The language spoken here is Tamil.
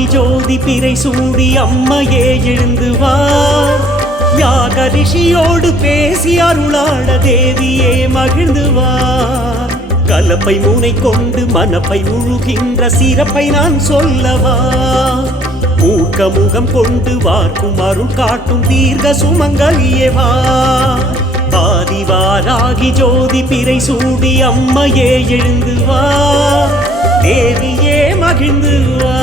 வாராகி ஜோதி பிறை சூடி அம்மையே எழுந்து வா யாக ரிஷியோடு பேசி அருளாட தேவியே மகிழ்ந்து வா கலப்பை மூனை கொண்டு மனப்பை உழுகின்ற சிறப்பை நான் சொல்லவா மூக்க முகம் கொண்டு வார்க்கும் அருள் காட்டும் தீர்க்க சுமங்கலியே வா ஆதிவாராகி ஜோதி பிறை சூடி அம்மையே எழுந்து வா தேவியே மகிழ்ந்து வா